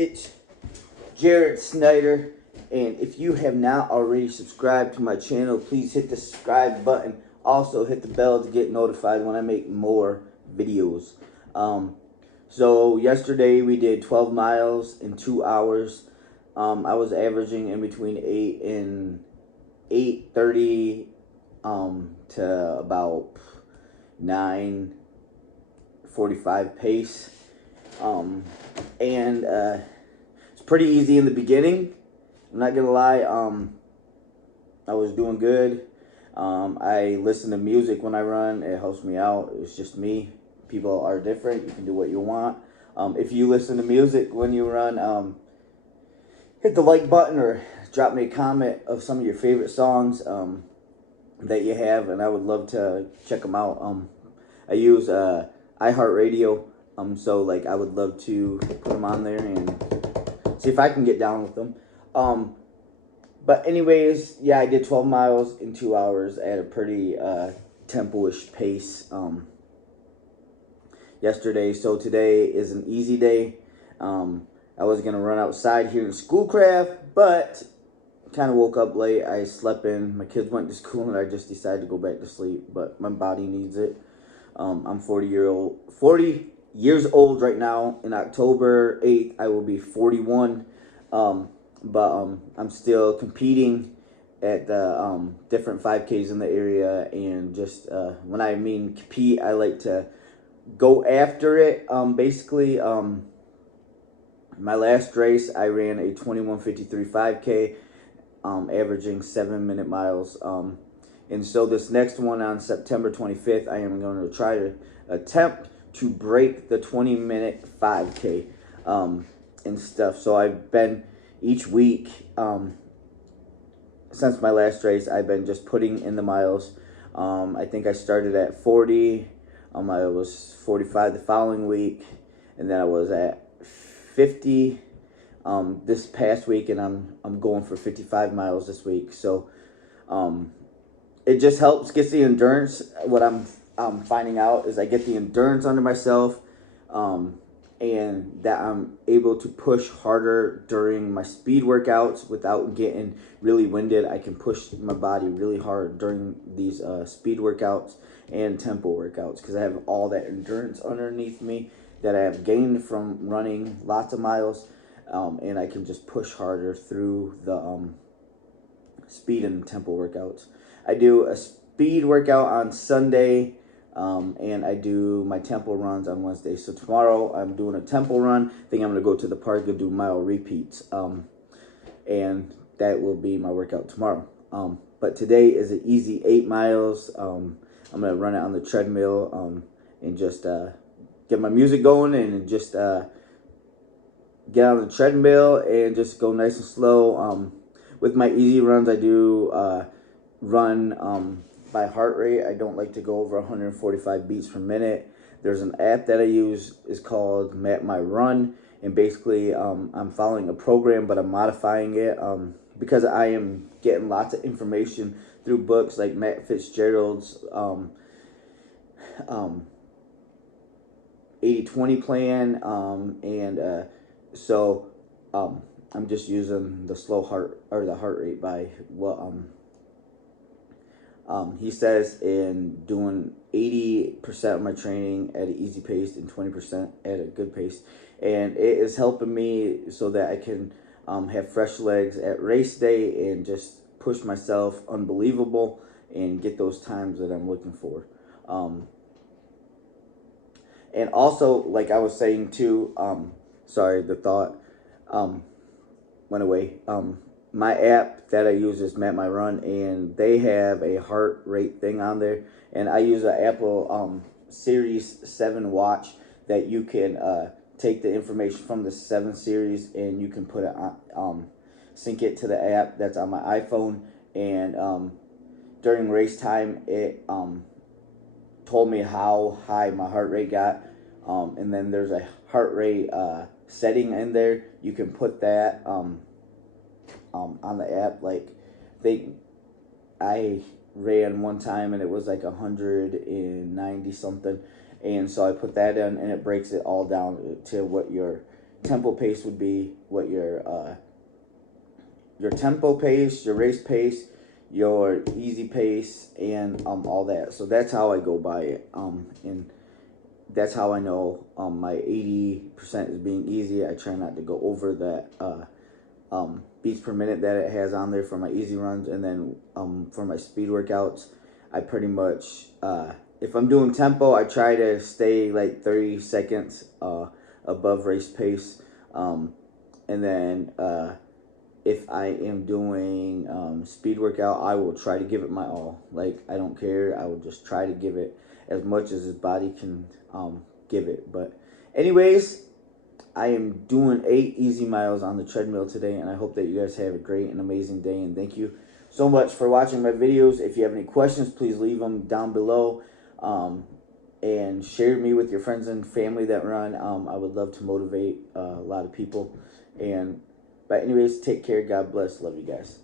It's Jared Snyder, and if you have not already subscribed to my channel, please hit the subscribe button. Also, hit the bell to get notified when I make more videos. So yesterday we did 12 miles in 2 hours. I was averaging in between 8:30 to about 9:45 pace. And it's pretty easy in the beginning. I'm not gonna lie. I was doing good. I listen to music when I run. It helps me out. It's just me. People are different. You can do what you want. If you listen to music when you run, hit the like button or drop me a comment of some of your favorite songs that you have, and I would love to check them out. I use iHeartRadio, so like I would love to put them on there and see if I can get down with them. But anyways, yeah, I did 12 miles in 2 hours at a pretty tempo-ish pace yesterday. So today is an easy day. I was going to run outside here in Schoolcraft, but kind of woke up late. I slept in. My kids went to school, and I just decided to go back to sleep, but my body needs it. I'm 40 years old right now. In October 8th, I will be 41. But I'm still competing at the different 5Ks in the area, and just when I mean compete, I like to go after it. Basically, my last race I ran a 21:53 5K, averaging 7-minute miles. And so this next one on September 25th, I am going to try to attempt to break the 20-minute 5K and stuff. So I've been each week since my last race, I've been just putting in the miles. I think I started at 40. I was 45 the following week, and then I was at 50 this past week, and I'm going for 55 miles this week. So it just helps, gets the endurance. What I'm finding out is I get the endurance under myself, and that I'm able to push harder during my speed workouts without getting really winded. I can push my body really hard during these speed workouts and tempo workouts because I have all that endurance underneath me that I have gained from running lots of miles, and I can just push harder through the speed and tempo workouts. I do a speed workout on Sunday, and I do my tempo runs on Wednesday. So tomorrow I'm doing a tempo run. I think I'm going to go to the park and do mile repeats, and that will be my workout tomorrow. But today is an easy 8 miles. I'm going to run it on the treadmill and just get my music going and just get on the treadmill and just go nice and slow. With my easy runs, I do run by heart rate. I don't like to go over 145 beats per minute. There's an app that I use. It's called Map My Run, and basically I'm following a program, but I'm modifying it because I am getting lots of information through books like Matt Fitzgerald's 80-20 plan, and so I'm just using the slow heart or the heart rate by what he says, in doing 80% of my training at an easy pace and 20% at a good pace, and it is helping me so that I can have fresh legs at race day and just push myself unbelievable and get those times that I'm looking for. And also, like I was saying too, sorry, the thought went away. My app that I use is Map My Run, and they have a heart rate thing on there. And I use an Apple Series 7 watch that you can take the information from the 7 series and you can put it on, sync it to the app that's on my iPhone. And during race time, it told me how high my heart rate got. And then there's a heart rate setting in there. You can put that on the app. Like I ran one time and it was like 190 something, and so I put that in and it breaks it all down to what your tempo pace would be what your tempo pace, your race pace, your easy pace, and all that. So that's how I go by it. And that's how I know my 80% is being easy. I try not to go over that beats per minute that it has on there for my easy runs, and then for my speed workouts, I pretty much if I'm doing tempo, I try to stay like 30 seconds above race pace, and then if I am doing speed workout, I will try to give it my all. Like, I don't care. I will just try to give it as much as his body can give it. But anyways, I am doing 8 easy miles on the treadmill today, and I hope that you guys have a great and amazing day. And thank you so much for watching my videos. If you have any questions, please leave them down below. And share me with your friends and family that run. I would love to motivate a lot of people. But anyways, take care. God bless. Love you guys.